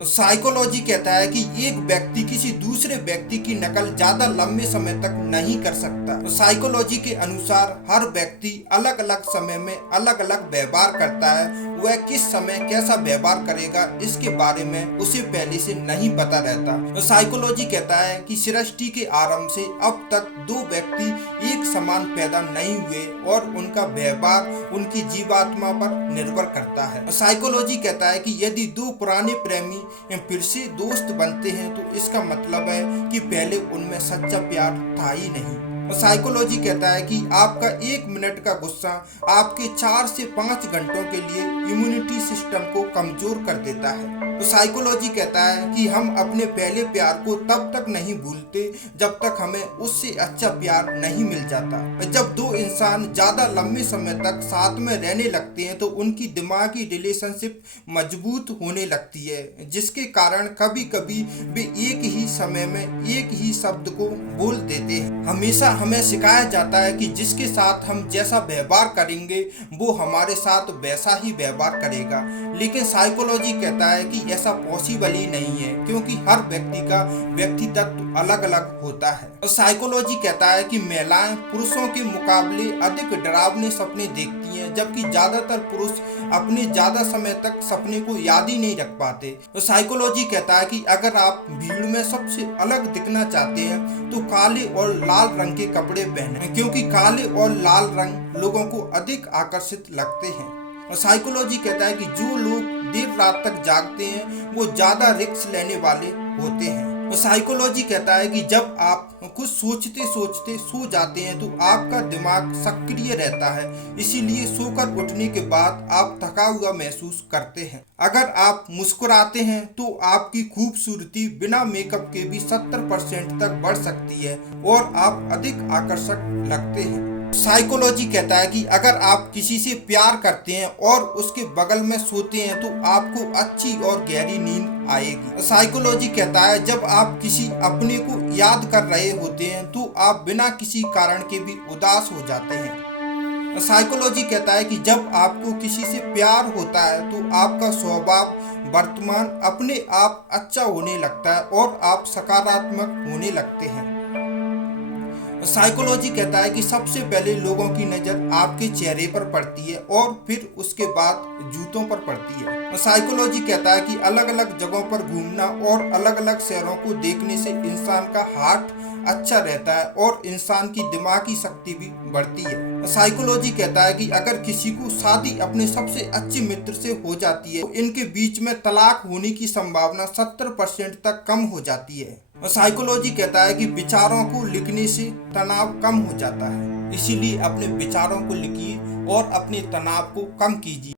तो साइकोलॉजी कहता है कि एक व्यक्ति किसी दूसरे व्यक्ति की नकल ज्यादा लंबे समय तक नहीं कर सकता। तो साइकोलॉजी के अनुसार हर व्यक्ति अलग अलग समय में अलग अलग व्यवहार करता है। वह किस समय कैसा व्यवहार करेगा इसके बारे में उसे पहले से नहीं पता रहता। तो साइकोलॉजी कहता है कि सृष्टि के आरंभ से अब तक दो व्यक्ति एक समान पैदा नहीं हुए और उनका व्यवहार उनकी जीवात्मा पर निर्भर करता है। साइकोलॉजी कहता है कि यदि दो पुराने प्रेमी फिर से दोस्त बनते हैं तो इसका मतलब है कि पहले उनमें सच्चा प्यार था ही नहीं। और साइकोलॉजी कहता है कि आपका 1 मिनट का गुस्सा आपके 4 से 5 घंटों के लिए इम्यूनिटी सिस्टम को कमजोर कर देता है। तो साइकोलॉजी कहता है कि हम अपने पहले प्यार को तब तक नहीं भूलते जब तक हमें उससे अच्छा प्यार नहीं मिल जाता। जब दो इंसान ज्यादा लंबे समय तक साथ में रहने लगते हैं तो उनकी दिमागी रिलेशनशिप मजबूत होने लगती है, जिसके कारण कभी कभी वे एक ही समय में एक ही शब्द को बोल देते हैं। हमेशा हमें सिखाया जाता है कि जिसके साथ हम जैसा व्यवहार करेंगे वो हमारे साथ वैसा ही व्यवहार करेगा, लेकिन साइकोलॉजी कहता है कि ऐसा पॉसिबल ही नहीं है, क्योंकि हर व्यक्ति का व्यक्तित्व अलग अलग होता है। और साइकोलॉजी कहता है कि महिलाएं पुरुषों के मुकाबले अधिक डरावने सपने देखती हैं, जबकि ज्यादातर पुरुष अपने ज्यादा समय तक सपने को याद ही नहीं रख पाते। तो साइकोलॉजी कहता है कि अगर आप भीड़ में सबसे अलग दिखना चाहते हैं तो काले और लाल रंग के कपड़े पहने, क्योंकि काले और लाल रंग लोगों को अधिक आकर्षित लगते हैं। और साइकोलॉजी कहता है कि जो लोग देर रात तक जागते हैं वो ज्यादा रिस्क लेने वाले होते हैं। और साइकोलॉजी कहता है कि जब आप कुछ सोचते सोचते सो जाते हैं तो आपका दिमाग सक्रिय रहता है, इसीलिए सोकर उठने के बाद आप थका हुआ महसूस करते हैं। अगर आप मुस्कुराते हैं तो आपकी खूबसूरती बिना मेकअप के भी 70% तक बढ़ सकती है और आप अधिक आकर्षक लगते हैं। साइकोलॉजी कहता है कि अगर आप किसी से प्यार करते हैं और उसके बगल में सोते हैं तो आपको अच्छी और गहरी नींद आएगी। साइकोलॉजी कहता है जब आप किसी अपने को याद कर रहे होते हैं तो आप बिना किसी कारण के भी उदास हो जाते हैं। साइकोलॉजी कहता है कि जब आपको किसी से प्यार होता है तो आपका स्वभाव वर्तमान अपने आप अच्छा होने लगता है और आप सकारात्मक होने लगते हैं। साइकोलॉजी कहता है कि सबसे पहले लोगों की नज़र आपके चेहरे पर पड़ती है और फिर उसके बाद जूतों पर पड़ती है। साइकोलॉजी कहता है कि अलग अलग जगहों पर घूमना और अलग अलग शहरों को देखने से इंसान का हार्ट अच्छा रहता है और इंसान की दिमागी शक्ति भी बढ़ती है। साइकोलॉजी कहता है कि अगर किसी को शादी अपने सबसे अच्छे मित्र से हो जाती है तो इनके बीच में तलाक होने की संभावना 70% तक कम हो जाती है। और साइकोलॉजी कहता है कि विचारों को लिखने से तनाव कम हो जाता है, इसीलिए अपने विचारों को लिखिए और अपने तनाव को कम कीजिए।